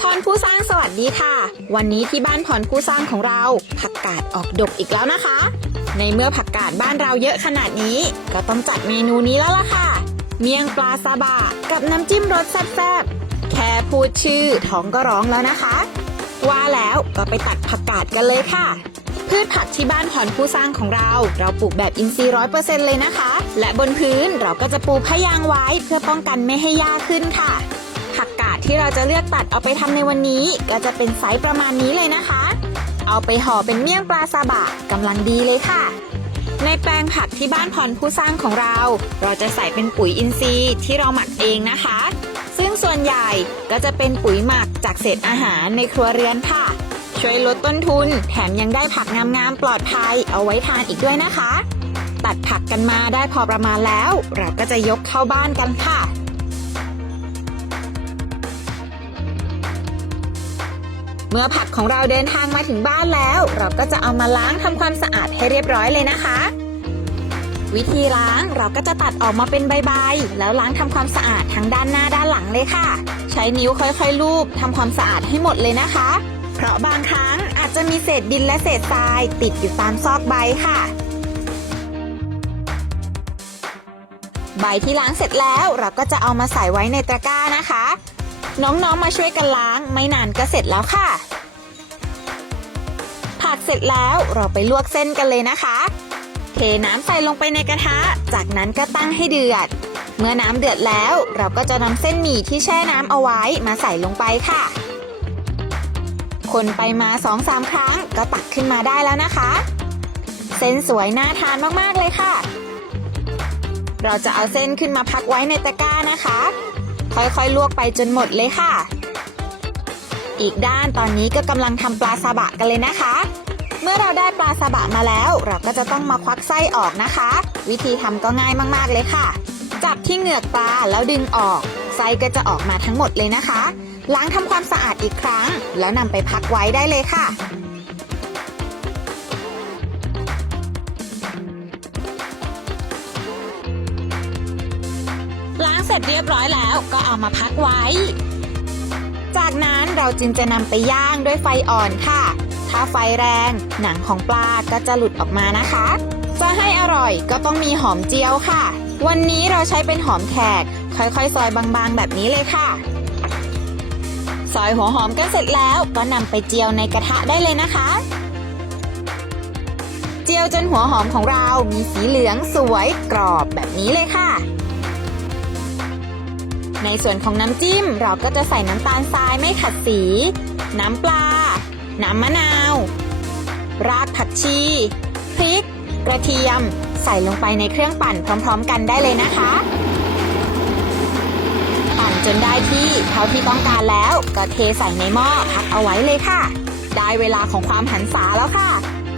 พรผู้สร้างสวัสดีค่ะ วันนี้ที่บ้านพรผู้สร้างของเรา ผักกาดออกดกอีกแล้วนะคะ ในเมื่อผักกาดบ้านเราเยอะขนาดนี้ ก็ต้องจัดเมนูนี้แล้วล่ะค่ะ เมี่ยงปลาซาบะกับน้ำจิ้มรสแซ่บๆแค่พูดชื่อท้องก็ร้องแล้วนะคะ ว่าแล้วก็ไปตัดผักกาดกันเลยค่ะ พืชผักที่บ้านพรผู้สร้างของเรา เราปลูกแบบอินทรีย์ร้อยเปอร์เซ็นต์เลยนะคะ และบนพื้นเราก็จะปูผ้ายางไว้เพื่อป้องกันไม่ให้หญ้าขึ้นค่ะ ที่เราจะเลือกตัดเอาไปทำในวันนี้ ก็จะเป็นไซส์ประมาณนี้เลยนะคะ เอาไปห่อเป็นเมี่ยงปลาซาบะกำลังดีเลยค่ะ ในแปลงผักที่บ้านพรผู้สร้างของเรา เราจะใส่เป็นปุ๋ยอินทรีย์ที่เราหมักเองนะคะ ซึ่งส่วนใหญ่ก็จะเป็นปุ๋ยหมักจากเศษอาหารในครัวเรือนค่ะ ช่วยลดต้นทุน แถมยังได้ผักงามๆปลอดภัยเอาไว้ทานอีกด้วยนะคะ ตัดผักกันมาได้พอประมาณแล้ว เราก็จะยกเข้าบ้านกันค่ะ เมื่อผักของเราเดินทางมาถึงบ้านแล้ว เราก็จะเอามาล้างทำความสะอาดให้เรียบร้อยเลยนะคะ วิธีล้างเราก็จะตัดออกมาเป็นใบๆแล้วล้างทำความสะอาดทั้งด้านหน้าด้านหลังเลยค่ะ ใช้นิ้วค่อยๆลูบทำความสะอาดให้หมดเลยนะคะ เพราะบางครั้งอาจจะมีเศษดินและเศษทราย ติดอยู่ตามซอกใบค่ะใบที่ล้างเสร็จแล้วเราก็จะเอามาใส่ไว้ในตะกร้านะคะ น้องๆมาช่วยกันล้างไม่นานก็เสร็จแล้วค่ะ ผัดเสร็จแล้วเราไปลวกเส้นกันเลยนะคะ เทน้ำใส่ลงไปในกระทะ จากนั้นก็ตั้งให้เดือด เมื่อน้ำเดือดแล้วเราก็จะนำเส้นหมี่ที่แช่น้ำเอาไว้มาใส่ลงไปค่ะ คนไปมา2อสามครั้งก็ตักขึ้นมาได้แล้วนะคะ เส้นสวยน่าทานมากๆเลยค่ะ เราจะเอาเส้นขึ้นมาพักไว้ในตะกร้านะคะ ค่อยๆ ลวกไปจนหมดเลยค่ะ อีกด้านตอนนี้ก็กำลังทำปลาซาบะกันเลยนะคะ เมื่อเราได้ปลาซาบะมาแล้ว เราก็จะต้องมาควักไส้ออกนะคะ วิธีทำก็ง่ายมากๆเลยค่ะ จับที่เหงือกปลาแล้วดึงออก ไส้ก็จะออกมาทั้งหมดเลยนะคะ ล้างทำความสะอาดอีกครั้ง แล้วนำไปพักไว้ได้เลยค่ะ เสร็จเรียบร้อยแล้วก็เอามาพักไว้ จากนั้นเราจึงจะนำไปย่างด้วยไฟอ่อนค่ะ ถ้าไฟแรงหนังของปลาก็จะหลุดออกมานะคะ จะให้อร่อยก็ต้องมีหอมเจียวค่ะ วันนี้เราใช้เป็นหอมแขก ค่อยๆ ซอยบางๆ แบบนี้เลยค่ะ ซอยหัวหอมกันเสร็จแล้วก็นำไปเจียวในกระทะได้เลยนะคะเจียวจนหัวหอมของเรามีสีเหลืองสวยกรอบแบบนี้เลยค่ะ ในส่วนของน้ำจิ้มเราก็จะใส่น้ำตาลทรายไม่ขัดสี น้ำปลา น้ำมะนาว รากผักชี พริก กระเทียม ใส่ลงไปในเครื่องปั่นพร้อม ๆ กันได้เลยนะคะ ปั่นจนได้ที่เท่าที่ต้องการแล้วก็เทใส่ในหม้อพักเอาไว้เลยค่ะ ได้เวลาของความหันษาแล้วค่ะ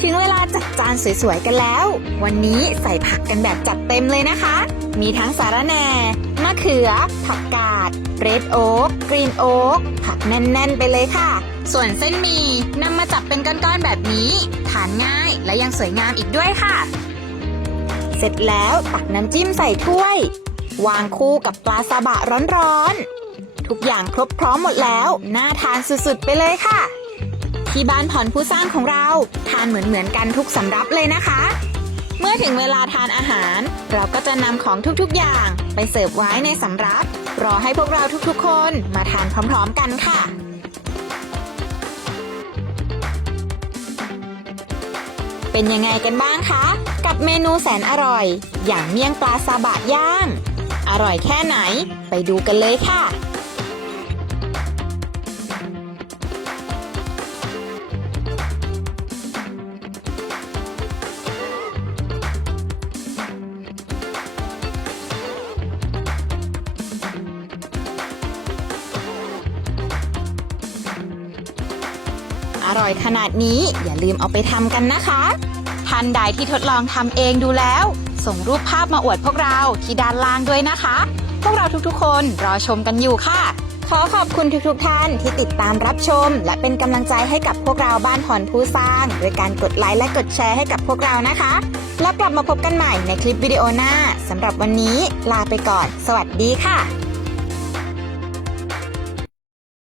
ถึงเวลาจัดจานสวยๆกันแล้ว วันนี้ใส่ผักกันแบบจัดเต็มเลยนะคะ มีทั้งสาระแหน่ะเขือ ผักกาด เรดโอ๊กกรีนโอ๊กผักแน่น ๆ ไปเลยค่ะ ส่วนเส้นหมี่นำมาจับเป็นก้อนๆแบบนี้ ทานง่ายและยังสวยงามอีกด้วยค่ะ เสร็จแล้วตักน้ำจิ้มใส่ถ้วย วางคู่กับปลาซาบะร้อนๆ ทุกอย่างครบพร้อมหมดแล้ว น่าทานสุดๆ ไปเลยค่ะ ที่บ้านผ่อนผู้สร้างของเรา ทานเหมือนๆกันทุกสำรับเลยนะคะ เมื่อถึงเวลาทานอาหาร เราก็จะนำของทุกๆอย่าง ไปเสิร์ฟไว้ในสำรับ รอให้พวกเราทุกๆ คนมาทานพร้อมๆกันค่ะเป็นยังไงกันบ้างคะ กับเมนูแสนอร่อย อย่างเมี่ยงปลาซาบะย่าง อร่อยแค่ไหน ไปดูกันเลยค่ะ อร่อยขนาดนี้อย่าลืมเอาไปทำกันนะคะท่านใดที่ทดลองทำเองดูแล้ว ส่งรูปภาพมาอวดพวกเราที่ด้านล่างด้วยนะคะ พวกเราทุกๆ คนรอชมกันอยู่ค่ะ ขอขอบคุณทุกๆ ท่านที่ติดตามรับชม และเป็นกำลังใจให้กับพวกเราบ้านผ่อนผู้สร้างโดยการกดไลค์และกดแชร์ให้กับพวกเรานะคะ แล้วกลับมาพบกันใหม่ในคลิปวิดีโอหน้าสำหรับวันนี้ ลาไปก่อน สวัสดีค่ะ